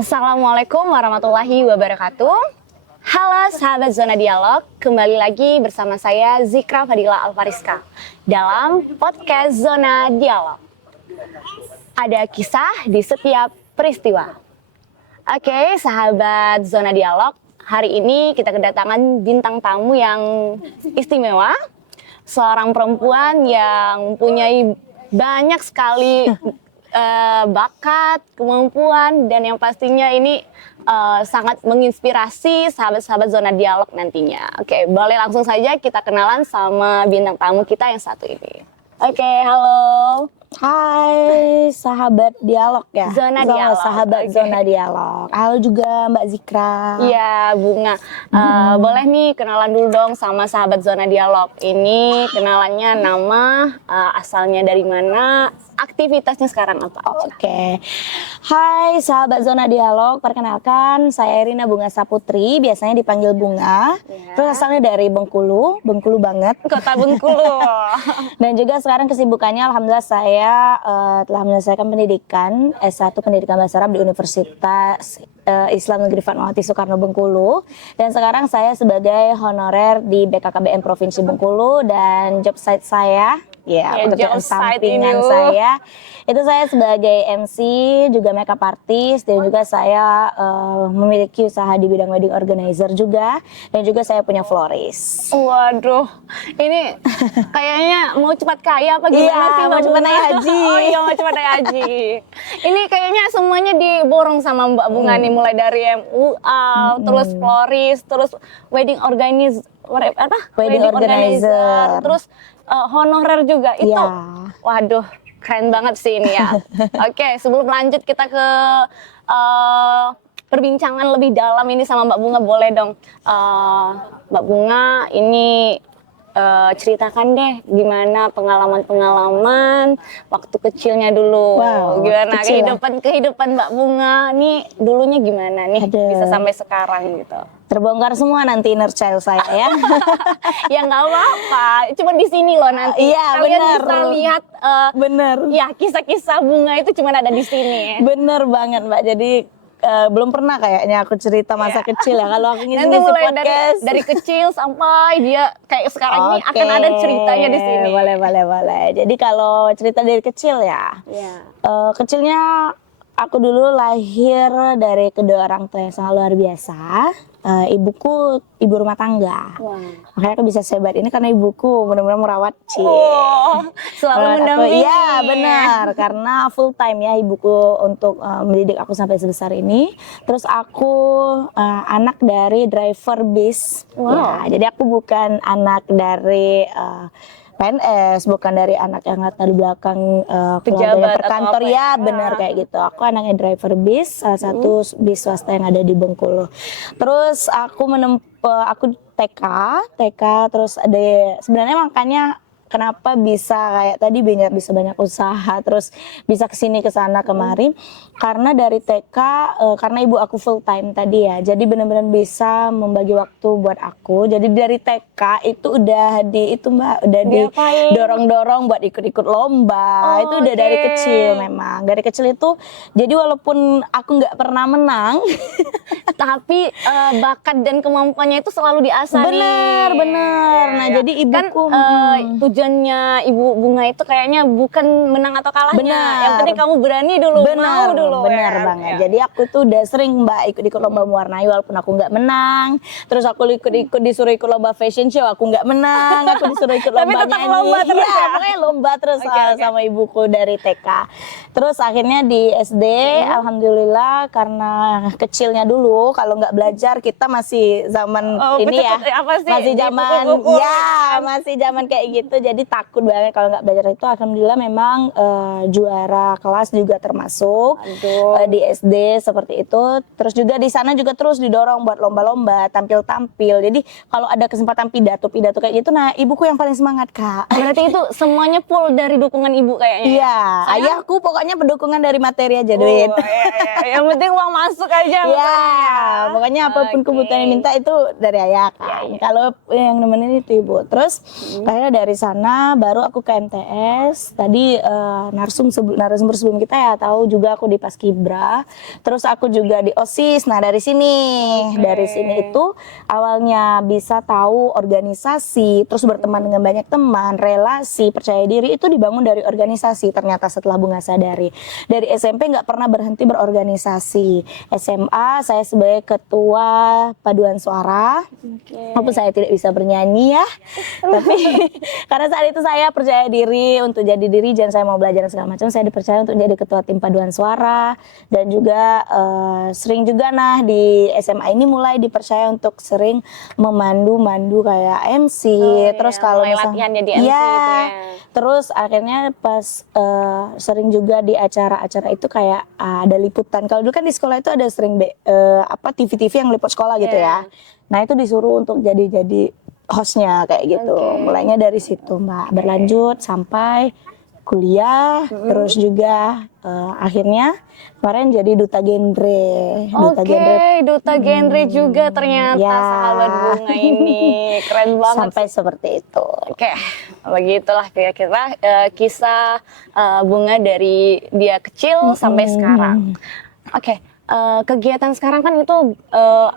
Assalamualaikum warahmatullahi wabarakatuh. Halo sahabat Zona Dialog, kembali lagi bersama saya Zikra Fadila Alfariska dalam podcast Zona Dialog. Ada kisah di setiap peristiwa. Oke, sahabat Zona Dialog, hari ini kita kedatangan bintang tamu yang istimewa, seorang perempuan yang mempunyai banyak sekali bakat, kemampuan, dan yang pastinya ini sangat menginspirasi sahabat-sahabat Zona Dialog nantinya. Oke, boleh langsung saja kita kenalan sama bintang tamu kita yang satu ini. Oke, halo. Hai sahabat dialog ya. Zona Dialog. Sahabat Okay. Zona Dialog. Halo juga Mbak Zikra. Iya, Bunga. Boleh nih kenalan dulu dong sama sahabat Zona Dialog. Ini kenalannya, nama, asalnya dari mana, aktivitasnya sekarang apa? Oke. Hai sahabat Zona Dialog, perkenalkan saya Irina Bunga Saputri, biasanya dipanggil Bunga. Ya. Terus asalnya dari Bengkulu banget. Kota Bengkulu. Dan juga sekarang kesibukannya alhamdulillah saya telah menyelesaikan pendidikan S1 Pendidikan Bahasa Arab di Universitas Islam Negeri Fatmawati Soekarno Bengkulu, dan sekarang saya sebagai honorer di BKKBN Provinsi Bengkulu, dan job site saya pekerjaan sampingan saya itu saya sebagai MC, juga makeup artist, dan juga saya memiliki usaha di bidang wedding organizer juga, dan juga saya punya florist. Waduh, ini kayaknya mau cepat kaya apa gimana sih? Mau cepat naik haji. Oh iya, mau cepat naik haji. Ini kayaknya semuanya diborong sama Mbak Bunga nih, mulai dari MUA, terus florist, terus wedding organizer, terus honorer juga. Itu, waduh, keren banget sih ini ya. Oke, sebelum lanjut kita ke perbincangan lebih dalam ini sama Mbak Bunga, boleh dong Mbak Bunga ini ceritakan deh gimana pengalaman waktu kecilnya dulu. Gimana kehidupan Mbak Bunga nih dulunya gimana nih? Bisa sampai sekarang gitu. Terbongkar semua nanti inner child saya ya. Ya nggak apa-apa, cuma di sini loh nanti. Iya, kalian bener. bisa lihat ya kisah-kisah Bunga itu cuma ada di sini. Bener banget Mbak, jadi belum pernah kayaknya aku cerita masa kecil ya. Kalau aku nanti mulai podcast dari kecil sampai dia kayak sekarang ini akan ada ceritanya di sini. Boleh. Jadi kalau cerita dari kecil ya, kecilnya aku dulu lahir dari kedua orang tua yang sangat luar biasa. Ibuku ibu rumah tangga. Makanya aku bisa sehebat ini karena ibuku benar-benar merawat selalu mendampingi. Iya benar, karena full time ya ibuku untuk mendidik aku sampai sebesar ini. Terus aku anak dari driver bis. Ya, jadi aku bukan anak dari PNS, bukan dari anak yang latar di belakang pejabat perkantor ya, benar kayak gitu. Aku anaknya driver bis, salah satu bis swasta yang ada di Bengkulu. Terus aku aku TK, terus ada sebenarnya makanya kenapa bisa kayak tadi bisa banyak usaha, terus bisa kesini kesana kemari, karena dari TK karena ibu aku full time tadi ya, jadi benar-benar bisa membagi waktu buat aku. Jadi dari TK itu udah didorong-dorong buat ikut-ikut lomba. Itu udah dari kecil memang. Dari kecil itu jadi walaupun aku nggak pernah menang tapi bakat dan kemampuannya itu selalu diasah. Bener. Nah jadi ibuku tujuannya Ibu Bunga itu kayaknya bukan menang atau kalahnya. Yang penting kamu berani dulu, mau dulu. Bener banget. Jadi aku tuh udah sering Mbak ikut-ikut lomba mewarnai walaupun aku nggak menang. Terus aku disuruh ikut lomba fashion show, aku nggak menang. Aku disuruh ikut lomba nyanyi. Lomba terus pokoknya lomba terus sama ibuku dari TK. Terus akhirnya di SD, alhamdulillah karena kecilnya dulu kalau nggak belajar kita masih zaman ini ya, masih zaman kayak gitu. Jadi takut banget kalau nggak belajar itu. Alhamdulillah memang juara kelas juga termasuk di SD seperti itu. Terus juga di sana juga terus didorong buat lomba-lomba, tampil-tampil. Jadi kalau ada kesempatan pidato kayak gitu, nah ibuku yang paling semangat Kak. Berarti itu semuanya full dari dukungan ibu kayaknya. Iya, ayahku pokoknya pendukungan dari materi aja, duit. Yang penting uang masuk aja. Iya, pokoknya apapun kebutuhan yang minta itu dari ayah kan. Kalau yang nemenin itu ibu. Terus akhirnya dari sana sana, baru aku ke MTS. Tadi narasumber sebelum kita ya tahu juga aku di Paskibra. Terus aku juga di OSIS. Nah dari dari sini itu awalnya bisa tahu organisasi, terus berteman dengan banyak teman, relasi, percaya diri itu dibangun dari organisasi. Ternyata setelah Bunga sadari, dari SMP nggak pernah berhenti berorganisasi. SMA saya sebagai ketua paduan suara, walaupun saya tidak bisa bernyanyi ya, tapi karena saat itu saya percaya diri untuk jadi dirijen, saya mau belajar dan segala macam, saya dipercaya untuk jadi ketua tim paduan suara. Dan juga sering juga di SMA ini mulai dipercaya untuk sering memandu kayak MC. Terus kalau mulai misalnya latihan jadi MC gitu ya. Terus akhirnya pas sering juga di acara-acara itu kayak ada liputan. Kalau dulu kan di sekolah itu ada sering TV-TV yang liput sekolah gitu ya. Nah itu disuruh untuk jadi hostnya kayak gitu. Mulainya dari situ Mbak, berlanjut sampai kuliah, terus juga akhirnya kemarin jadi duta genre. Duta genre juga ternyata sahabat Bunga ini. Keren banget. Sampai seperti itu. Oke, begitulah kira-kira kisah Bunga dari dia kecil sampai sekarang. Oke. Kegiatan sekarang kan itu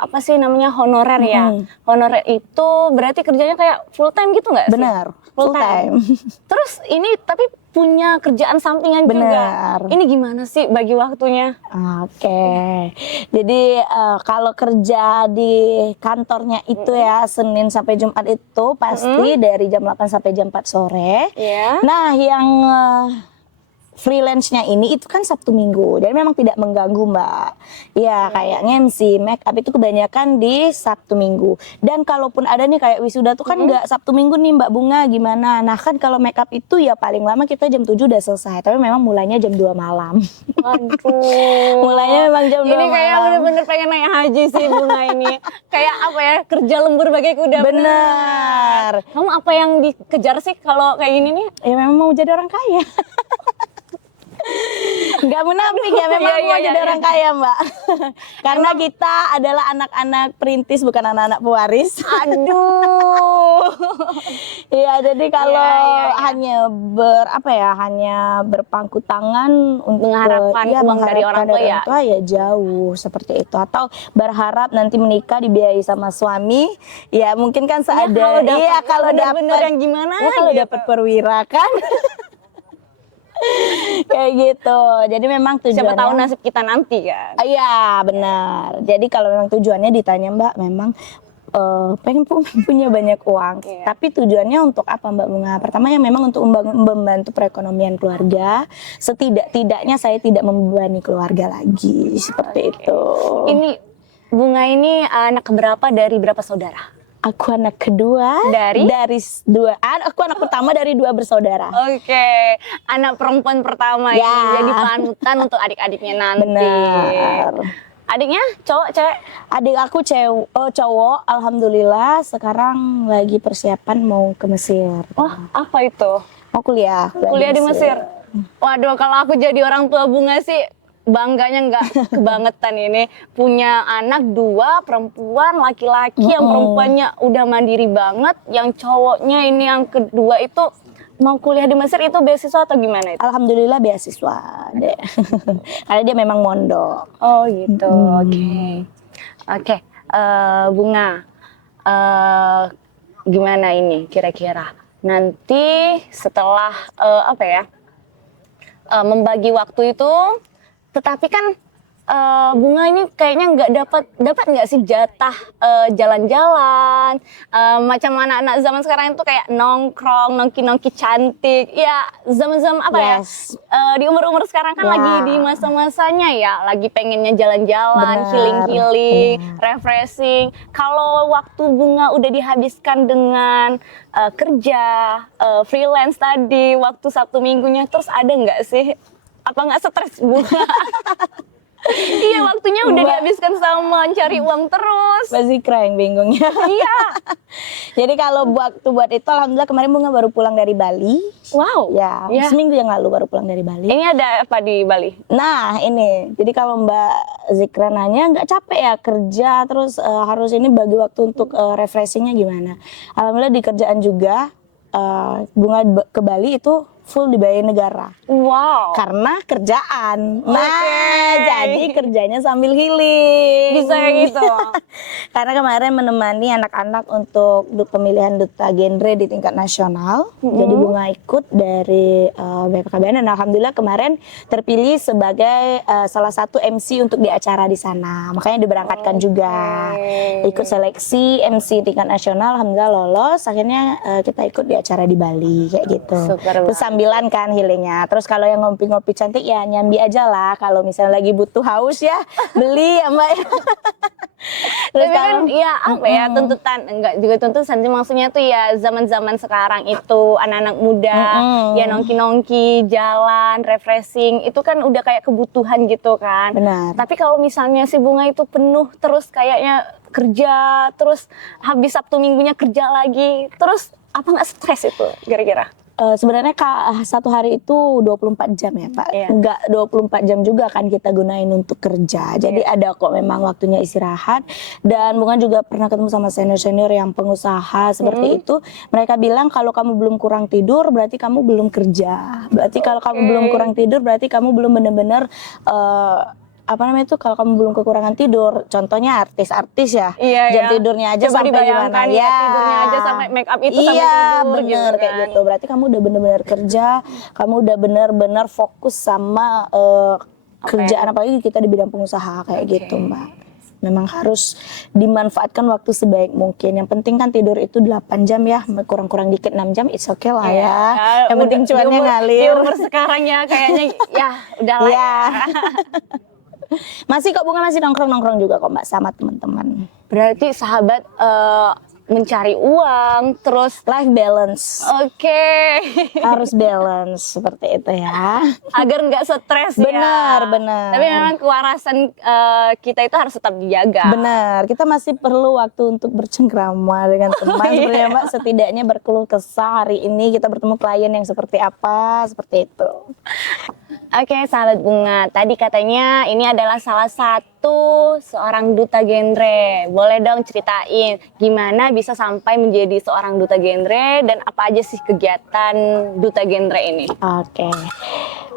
apa sih namanya honorer ya. Honorer itu berarti kerjanya kayak full time gitu nggak sih? Benar, full time. Terus ini tapi punya kerjaan sampingan juga. Ini gimana sih bagi waktunya? Oke. Jadi kalau kerja di kantornya itu ya Senin sampai Jumat itu pasti dari jam 8 sampai jam 4 sore. Nah, yang freelance-nya ini itu kan Sabtu Minggu, jadi memang tidak mengganggu Mbak. Ya kayak MC, make up itu kebanyakan di Sabtu Minggu. Dan kalaupun ada nih kayak wisuda tuh kan nggak Sabtu Minggu nih Mbak Bunga gimana. Nah kan kalau make up itu ya paling lama kita jam 7 udah selesai, tapi memang mulainya jam 2 malam. Waduh. Mulainya memang jam 2 malam. Ini kayak bener-bener pengen naik haji sih Bunga ini. Kayak apa ya, kerja lembur bagai kuda. Bener. Kamu apa yang dikejar sih kalau kayak gini nih? Ya memang mau jadi orang kaya. Gak munafik ya, memang mau jadi orang kaya Mbak. Karena kita adalah anak-anak perintis, bukan anak-anak pewaris. Aduh. Iya, jadi kalau hanya hanya berpangku tangan untuk mengharapkan uang dari orang tua ya jauh seperti itu. Atau berharap nanti menikah dibiayai sama suami, ya mungkin kan seadanya. Kalau dapat yang gimana? Ya kalau dapat perwira kan. Kayak gitu. Jadi memang tujuannya, siapa tahu nasib kita nanti kan. Iya benar. Jadi kalau memang tujuannya ditanya Mbak, memang pengen punya banyak uang. Tapi tujuannya untuk apa Mbak Bunga? Pertama ya memang untuk membantu perekonomian keluarga. Setidak-tidaknya saya tidak membebani keluarga lagi. Seperti itu. Ini Bunga ini anak keberapa dari berapa saudara? Aku anak kedua dari dua. Aku anak pertama dari 2 bersaudara. Oke, anak perempuan pertama ya. Jadi panutan untuk adik-adiknya nanti. Benar. Adiknya cowok cewek? Adik aku cowok. Alhamdulillah sekarang lagi persiapan mau ke Mesir. Oh, apa itu? Mau kuliah di Mesir. Waduh, kalau aku jadi orang tua Bunga sih bangganya nggak kebangetan ini, punya anak 2 perempuan, laki-laki. Yang perempuannya udah mandiri banget, yang cowoknya ini yang kedua itu mau kuliah di Mesir. Itu beasiswa atau gimana itu? Alhamdulillah beasiswa deh. Karena dia memang mondok. Oh gitu. Oke. Bunga, gimana ini kira-kira nanti setelah membagi waktu itu? Tetapi kan Bunga ini kayaknya nggak dapat nggak sih jatah jalan-jalan macam anak-anak zaman sekarang itu kayak nongkrong, nongki cantik ya, zaman-zaman di umur-umur sekarang kan lagi di masa-masanya ya, lagi pengennya jalan-jalan, healing, refreshing. Kalau waktu Bunga udah dihabiskan dengan kerja freelance tadi, waktu Sabtu Minggunya, terus ada nggak sih, apa nggak stres Bunga? Iya, waktunya udah dihabiskan sama cari uang terus. Mbak Zikra yang bingungnya. Iya. Jadi kalau waktu buat itu alhamdulillah kemarin Bunga baru pulang dari Bali. Wow. Ya, seminggu yang lalu baru pulang dari Bali. Ini ada apa di Bali? Nah ini, jadi kalau Mbak Zikra nanya nggak capek ya kerja terus harus ini bagi waktu untuk refreshingnya gimana? Alhamdulillah di kerjaan juga Bunga ke Bali itu full dibayar negara. Wow. Karena kerjaan. Nah, jadi kerjanya sambil healing. Bisa kayak gitu. Karena kemarin menemani anak-anak untuk pemilihan duta genre di tingkat nasional. Jadi Bunga ikut dari BKKBN dan alhamdulillah kemarin terpilih sebagai salah satu MC untuk di acara di sana. Makanya diberangkatkan juga. Ikut seleksi MC tingkat nasional, alhamdulillah lolos. Akhirnya kita ikut di acara di Bali kayak gitu. Super Terus sambilan kan healingnya. Terus kalau yang ngopi-ngopi cantik ya nyambi aja lah. Kalau misalnya lagi butuh haus ya beli ya Mbak. Terus tapi kan ya apa ya tuntutan enggak juga tuntutan sih, maksudnya tuh ya zaman-zaman sekarang itu anak-anak muda ya nongki-nongki jalan refreshing itu kan udah kayak kebutuhan gitu kan. Benar. Tapi kalau misalnya si Bunga itu penuh terus kayaknya kerja terus habis Sabtu Minggunya kerja lagi terus apa nggak stres itu kira-kira? Sebenarnya satu hari itu 24 jam ya Pak. Iya. Enggak 24 jam juga kan kita gunain untuk kerja. Jadi ada kok memang waktunya istirahat. Dan Bunga juga pernah ketemu sama senior-senior yang pengusaha seperti itu. Mereka bilang kalau kamu belum kurang tidur berarti kamu belum kerja. Berarti kalau kamu belum kurang tidur berarti kamu belum benar-benar apa namanya itu, kalau kamu belum kekurangan tidur, contohnya artis-artis ya, jam tidurnya aja coba sampai gimana ya, tidurnya aja sampai make up itu sampai iya tidur bener gitu kayak kan. gitu, berarti kamu udah bener-bener kerja, kamu udah bener-bener fokus sama kerjaan, apalagi kita di bidang pengusaha kayak gitu Mbak. Memang harus dimanfaatkan waktu sebaik mungkin. Yang penting kan tidur itu 8 jam ya, kurang-kurang dikit 6 jam, it's okay lah ya. Yang penting cuannya ngalir. Di umur sekarang ya kayaknya ya udahlah ya. Masih kok Bunga masih nongkrong-nongkrong juga kok Mbak sama teman-teman. Berarti sahabat mencari uang terus Life balance. Oke. Harus balance seperti itu ya. Agar nggak stres ya. Benar. Tapi memang kewarasan kita itu harus tetap dijaga. Benar. Kita masih perlu waktu untuk bercengkrama dengan teman sebenarnya Mbak. Setidaknya berkeluh kesah, hari ini kita bertemu klien yang seperti apa, seperti itu. Oke, sahabat Bunga. Tadi katanya ini adalah salah satu seorang duta genre. Boleh dong ceritain gimana bisa sampai menjadi seorang duta genre dan apa aja sih kegiatan duta genre ini? Oke.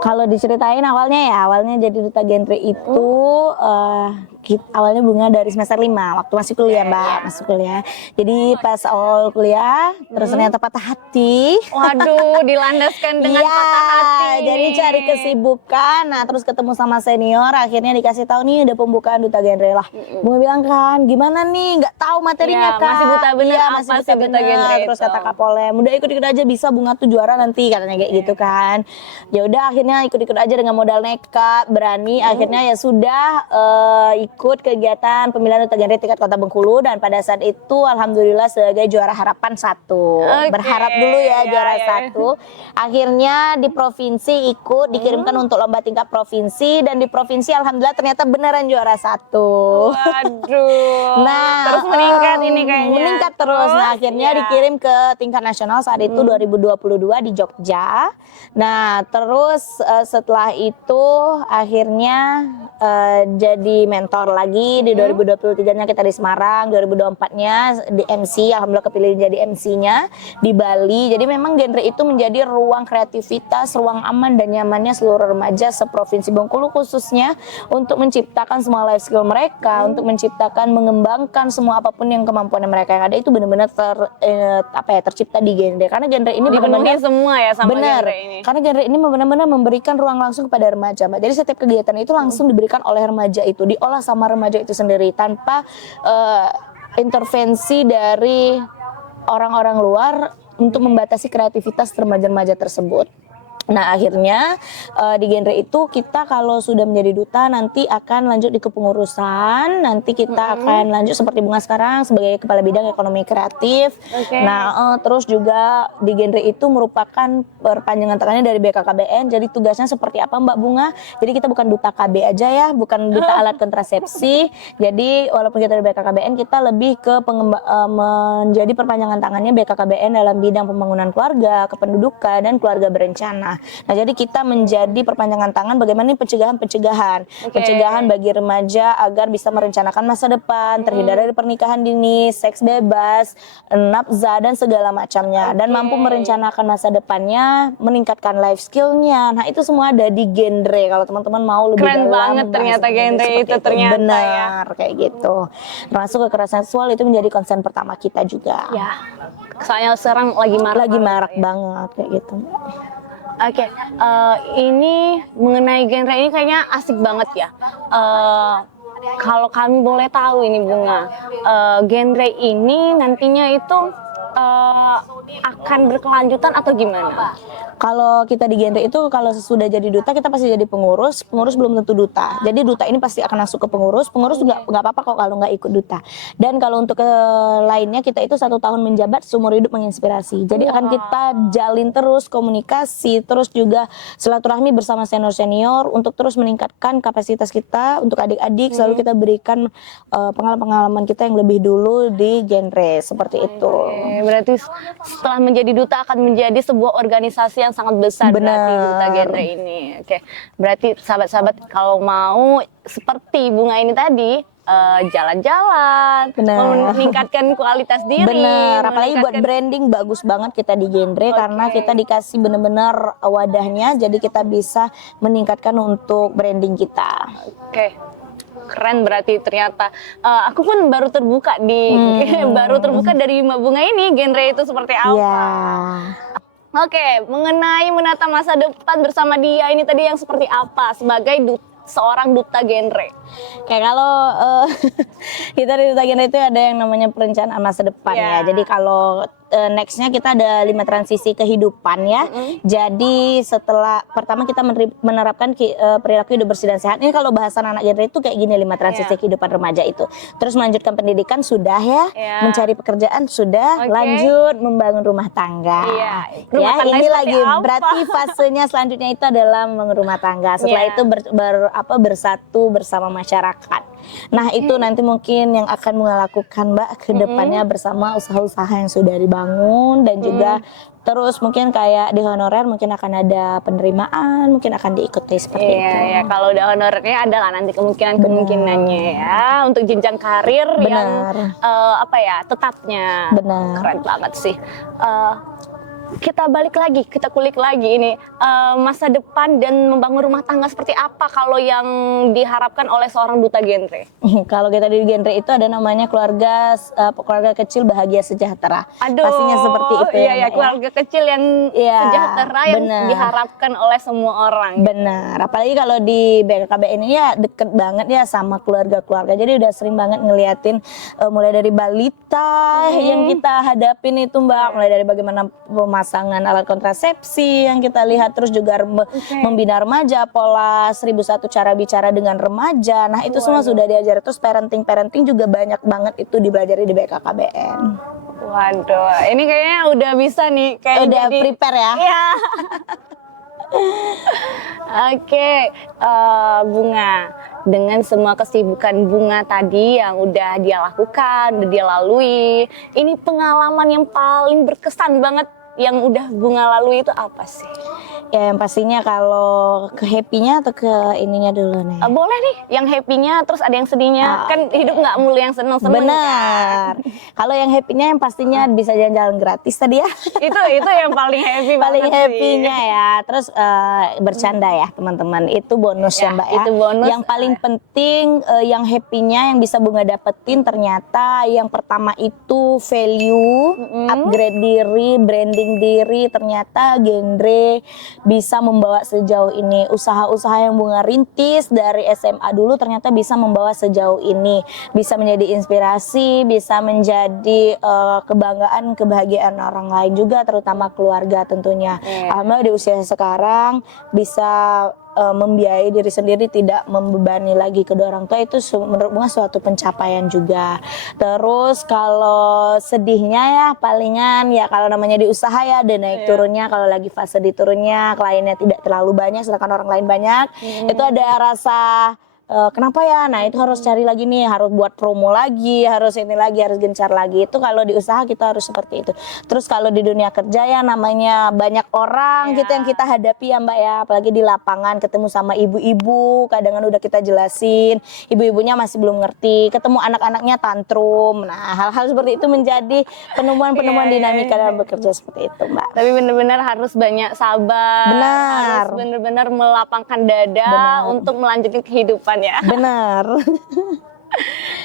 Kalau diceritain awalnya jadi duta genre itu awalnya Bunga dari semester 5 waktu masih kuliah Mbak, masih kuliah. Jadi pas awal kuliah terus ternyata patah hati. Waduh, dilandaskan dengan patah hati. Jadi cari kesibukan, nah terus ketemu sama senior, akhirnya dikasih tahu nih ada pembukaan duta genre lah. Bunga bilang kan, gimana nih, nggak tahu materinya Kak. Masih buta bener apa masih sih duta genre Terus itu? kata Kapolem, udah ikut-ikut aja bisa, Bunga tuh juara nanti katanya kayak gitu kan. Ya udah akhirnya ikut-ikut aja dengan modal nekat, berani. Akhirnya ya sudah ikut kegiatan pemilihan duta genre tingkat Kota Bengkulu dan pada saat itu alhamdulillah sebagai juara harapan 1. Berharap dulu ya juara 1. Akhirnya di provinsi ikut dikirimkan untuk lomba tingkat provinsi dan di provinsi alhamdulillah ternyata beneran juara 1. Waduh. Nah, terus meningkat ini kayaknya. Meningkat terus. Nah, akhirnya dikirim ke tingkat nasional saat itu 2022 di Jogja. Nah, terus setelah itu akhirnya jadi mentor lagi di 2023-nya kita di Semarang, 2024-nya di MC, alhamdulillah kepilih jadi MC-nya di Bali. Jadi memang genre itu menjadi ruang kreativitas, ruang aman dan nyamannya seluruh remaja seprovinsi Bengkulu khususnya untuk menciptakan semua life skill mereka, untuk menciptakan, mengembangkan semua apapun yang kemampuan mereka yang ada itu benar-benar tercipta di genre. Karena genre ini dipenuhi semua ya sama benar, genre ini. karena genre ini benar-benar memberikan ruang langsung kepada remaja, Mbak. Jadi setiap kegiatan itu langsung diberikan oleh remaja itu, diolah sama remaja itu sendiri tanpa intervensi dari orang-orang luar untuk membatasi kreativitas remaja-remaja tersebut. Nah akhirnya di genre itu kita kalau sudah menjadi duta nanti akan lanjut di kepengurusan, nanti kita akan lanjut seperti Bunga sekarang sebagai kepala bidang ekonomi kreatif. Nah terus juga di genre itu merupakan perpanjangan tangannya dari BKKBN, jadi tugasnya seperti apa Mbak Bunga? Jadi kita bukan duta KB aja ya, bukan duta alat kontrasepsi. Jadi walaupun kita dari BKKBN kita lebih ke menjadi perpanjangan tangannya BKKBN dalam bidang pembangunan keluarga, kependudukan dan keluarga berencana. Nah, jadi kita menjadi perpanjangan tangan bagaimana nih pencegahan bagi remaja agar bisa merencanakan masa depan, terhindar dari pernikahan dini, seks bebas, nafsa dan segala macamnya, dan mampu merencanakan masa depannya, meningkatkan life skillnya. Nah, itu semua ada di genre. Kalau teman-teman mau lebih Keren dalam banget ternyata genre itu ternyata benar kayak gitu. Termasuk kekerasan seksual itu menjadi concern pertama kita juga. Ya, soalnya sekarang lagi marak banget kayak gitu. Oke, ini mengenai genre ini kayaknya asik banget ya. Kalau kami boleh tahu ini Bunga, genre ini nantinya itu akan berkelanjutan atau gimana? Kalau kita di genre itu, kalau sudah jadi duta kita pasti jadi pengurus belum tentu duta. Jadi duta ini pasti akan masuk ke pengurus juga nggak apa-apa kok kalau nggak ikut duta. Dan kalau untuk lainnya kita itu 1 tahun menjabat seumur hidup menginspirasi. Jadi akan kita jalin terus komunikasi, terus juga silaturahmi bersama senior-senior untuk terus meningkatkan kapasitas kita untuk adik-adik. Selalu kita berikan pengalaman-pengalaman kita yang lebih dulu di genre seperti itu. Berarti setelah menjadi duta akan menjadi sebuah organisasi yang sangat besar. Berarti duta genre ini. Oke, berarti sahabat-sahabat kalau mau seperti Bunga ini tadi jalan-jalan, meningkatkan kualitas diri. Bener, apalagi buat branding bagus banget kita di genre karena kita dikasih bener-bener wadahnya, jadi kita bisa meningkatkan untuk branding kita. Oke. Keren berarti ternyata. Aku pun baru terbuka baru terbuka dari Mbak Bunga ini genre itu seperti apa. Yeah. Oke, mengenai menata masa depan bersama dia ini tadi yang seperti apa sebagai seorang duta genre? Kayak kalau kita di duta genre itu ada yang namanya perencanaan masa depan ya. Jadi kalau nextnya kita ada 5 transisi kehidupan ya. Jadi setelah pertama kita menerapkan perilaku hidup bersih dan sehat. Ini kalau bahasan anak genre itu kayak gini 5 transisi kehidupan remaja itu. Terus melanjutkan pendidikan sudah ya, mencari pekerjaan sudah, lanjut membangun rumah tangga. Ini lagi berarti fasenya selanjutnya itu adalah membangun rumah tangga. Setelah itu bersatu bersama masyarakat. Nah, itu nanti mungkin yang akan melakukan Mbak ke depannya bersama usaha-usaha yang sudah dibangun dan juga terus mungkin kayak di honorer mungkin akan ada penerimaan, mungkin akan diikuti seperti itu. Iya, kalau udah honorernya adalah nanti kemungkinannya ya untuk jenjang karir yang tetapnya. Benar. Keren banget sih. Kita balik lagi, kita kulik lagi ini masa depan dan membangun rumah tangga seperti apa kalau yang diharapkan oleh seorang duta genre. Kalau kita di genre itu ada namanya keluarga kecil bahagia sejahtera. Pastinya seperti itu. Iya, keluarga kecil yang sejahtera yang diharapkan oleh semua orang. Benar. Apalagi kalau di BKKBN ini ya deket banget ya sama keluarga-keluarga. Jadi udah sering banget ngeliatin mulai dari balita yang kita hadapin itu Mbak, mulai dari bagaimana pemasangan alat kontrasepsi yang kita lihat, terus juga membina remaja, pola 1001 cara bicara dengan remaja. Nah, itu semua sudah diajar. Terus parenting juga banyak banget itu dipelajari di BKKBN. Waduh, ini kayaknya udah bisa nih, kayak udah prepare ya. Iya. Oke, Bunga, dengan semua kesibukan Bunga tadi yang udah dia lakukan, udah dia lalui, ini pengalaman yang paling berkesan banget yang udah Bunga lalui itu apa sih? Ya yang pastinya kalau ke happy-nya atau ke ininya dulu nih? Boleh nih, yang happy-nya terus ada yang sedihnya. Kan hidup nggak mulu yang seneng-seneng. Benar. Kan? Kalau yang happy-nya yang pastinya bisa jalan-jalan gratis tadi ya. itu yang paling happy paling banget happy-nya ya. Terus bercanda ya teman-teman. Itu bonus ya Mbak ya. Itu bonus. Yang paling penting yang happy-nya yang bisa Bunga dapetin ternyata yang pertama itu value, upgrade diri, branding diri. Ternyata genre bisa membawa sejauh ini. Usaha-usaha yang Bunga rintis dari SMA dulu ternyata bisa membawa sejauh ini. Bisa menjadi inspirasi, bisa menjadi kebanggaan, kebahagiaan orang lain juga, terutama keluarga tentunya. Alhamdulillah di usia sekarang bisa membiayai diri sendiri, tidak membebani lagi kedua orang tua, itu menurut Bunga suatu pencapaian juga. Terus kalau sedihnya ya palingan ya kalau namanya di usaha ya ada naik turunnya. Kalau lagi fase di turunnya kliennya tidak terlalu banyak sedangkan orang lain banyak, itu ada rasa kenapa ya? Nah itu harus cari lagi nih, harus buat promo lagi, harus ini lagi, harus gencar lagi. Itu kalau di usaha kita harus seperti itu. Terus kalau di dunia kerja ya namanya banyak orang gitu yang kita hadapi ya Mbak ya, apalagi di lapangan ketemu sama ibu-ibu, kadang udah kita jelasin, ibu-ibunya masih belum ngerti, ketemu anak-anaknya tantrum. Nah hal-hal seperti itu menjadi penemuan-penemuan dinamika dalam bekerja seperti itu Mbak. Tapi benar-benar harus banyak sabar, Benar. harus benar-benar melapangkan dada untuk melanjutkan kehidupan ya. Benar.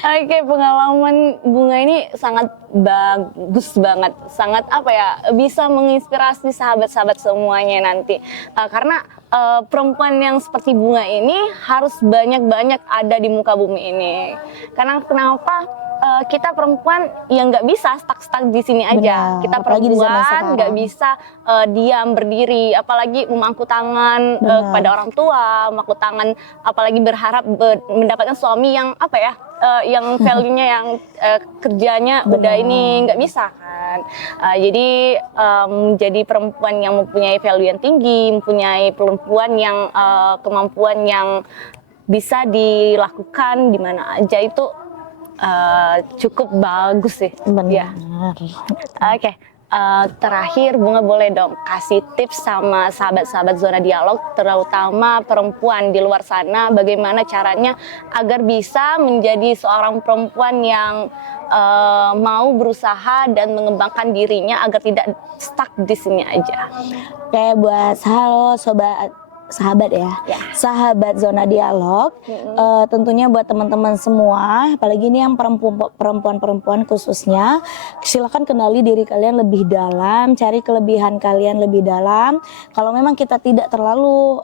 Oke, pengalaman Bunga ini sangat bagus banget, sangat apa ya, bisa menginspirasi sahabat-sahabat semuanya nanti. Karena perempuan yang seperti Bunga ini harus banyak-banyak ada di muka bumi ini. Karena kenapa? Kita perempuan yang nggak bisa stuck di sini aja. Benar, kita apalagi di zaman perempuan sekarang. nggak bisa diam berdiri, apalagi memangku tangan kepada orang tua, memangku tangan, apalagi berharap mendapatkan suami yang apa ya, yang value-nya yang kerjanya udah ini nggak bisa kan. Jadi menjadi perempuan yang mempunyai value yang tinggi, mempunyai perempuan yang kemampuan yang bisa dilakukan di mana aja itu cukup bagus sih. Benar. Ya. Oke. Terakhir Bunga boleh dong kasih tips sama sahabat-sahabat Zona Dialog, terutama perempuan di luar sana, bagaimana caranya agar bisa menjadi seorang perempuan yang mau berusaha dan mengembangkan dirinya agar tidak stuck di sini aja. Kayak buat halo sahabat ya, sahabat Zona Dialog, tentunya buat teman-teman semua, apalagi ini yang perempuan-perempuan khususnya, silakan kenali diri kalian lebih dalam, cari kelebihan kalian lebih dalam. Kalau memang kita tidak terlalu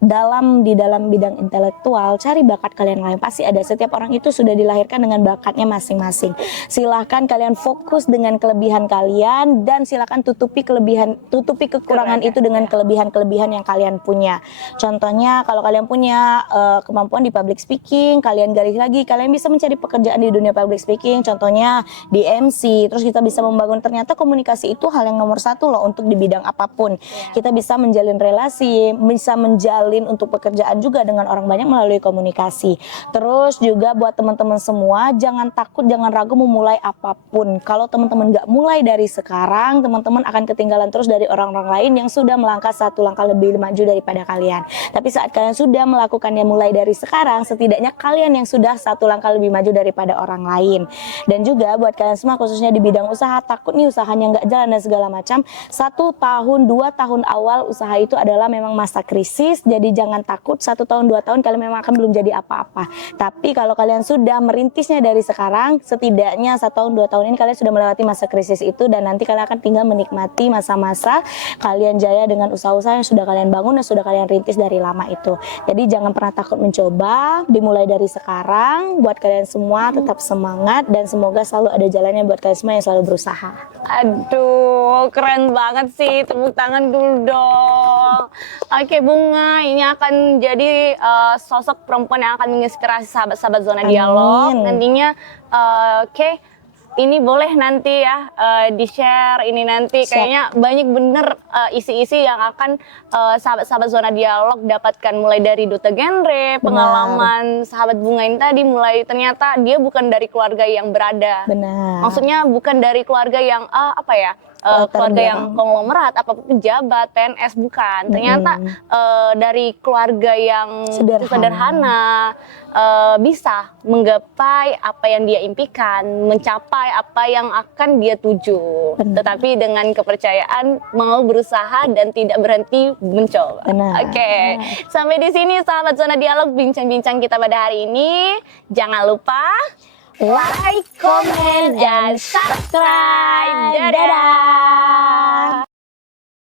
di dalam bidang intelektual, cari bakat kalian lain, pasti ada. Setiap orang itu sudah dilahirkan dengan bakatnya masing-masing. Silahkan kalian fokus dengan kelebihan kalian dan silahkan tutupi kekurangan itu dengan kelebihan-kelebihan yang kalian punya. Contohnya kalau kalian punya kemampuan di public speaking, kalian gali lagi, kalian bisa mencari pekerjaan di dunia public speaking, contohnya di MC. Terus kita bisa membangun, ternyata komunikasi itu hal yang nomor satu loh untuk di bidang apapun. Kita bisa menjalin relasi, bisa menjalin untuk pekerjaan juga dengan orang banyak melalui komunikasi. Terus juga buat teman-teman semua, jangan takut, jangan ragu memulai apapun. Kalau teman-teman nggak mulai dari sekarang, teman-teman akan ketinggalan terus dari orang-orang lain yang sudah melangkah satu langkah lebih maju daripada kalian. Tapi saat kalian sudah melakukannya mulai dari sekarang, setidaknya kalian yang sudah satu langkah lebih maju daripada orang lain. Dan juga buat kalian semua khususnya di bidang usaha, takut nih usahanya nggak jalan dan segala macam, 1 tahun 2 tahun awal usaha itu adalah memang masa krisis. Jadi jangan takut, 1 tahun 2 tahun kalian memang akan belum jadi apa-apa. Tapi kalau kalian sudah merintisnya dari sekarang, setidaknya 1 tahun 2 tahun ini kalian sudah melewati masa krisis itu, dan nanti kalian akan tinggal menikmati masa-masa kalian jaya dengan usaha-usaha yang sudah kalian bangun dan sudah kalian rintis dari lama itu. Jadi jangan pernah takut mencoba, dimulai dari sekarang. Buat kalian semua tetap semangat dan semoga selalu ada jalannya buat kalian semua yang selalu berusaha. Aduh, keren banget sih, tepuk tangan dulu dong. Oke Bunga, ini akan jadi sosok perempuan yang akan menginspirasi sahabat-sahabat Zona Dialog. Nantinya, oke, ini boleh nanti ya di-share ini nanti. Kayaknya banyak bener isi-isi yang akan sahabat-sahabat Zona Dialog dapatkan, mulai dari duta genre, pengalaman sahabat Bunga ini tadi, mulai ternyata dia bukan dari keluarga yang berada. Benar. Maksudnya bukan dari keluarga yang apa ya? Keluarga yang konglomerat, apapun pejabat, PNS, bukan. Ternyata dari keluarga yang sederhana bisa menggapai apa yang dia impikan, mencapai apa yang akan dia tuju. Tetapi dengan kepercayaan, mau berusaha dan tidak berhenti mencoba. Oke. Sampai di sini sahabat Zona Dialog, bincang-bincang kita pada hari ini. Jangan lupa like, comment, dan subscribe. Dadah!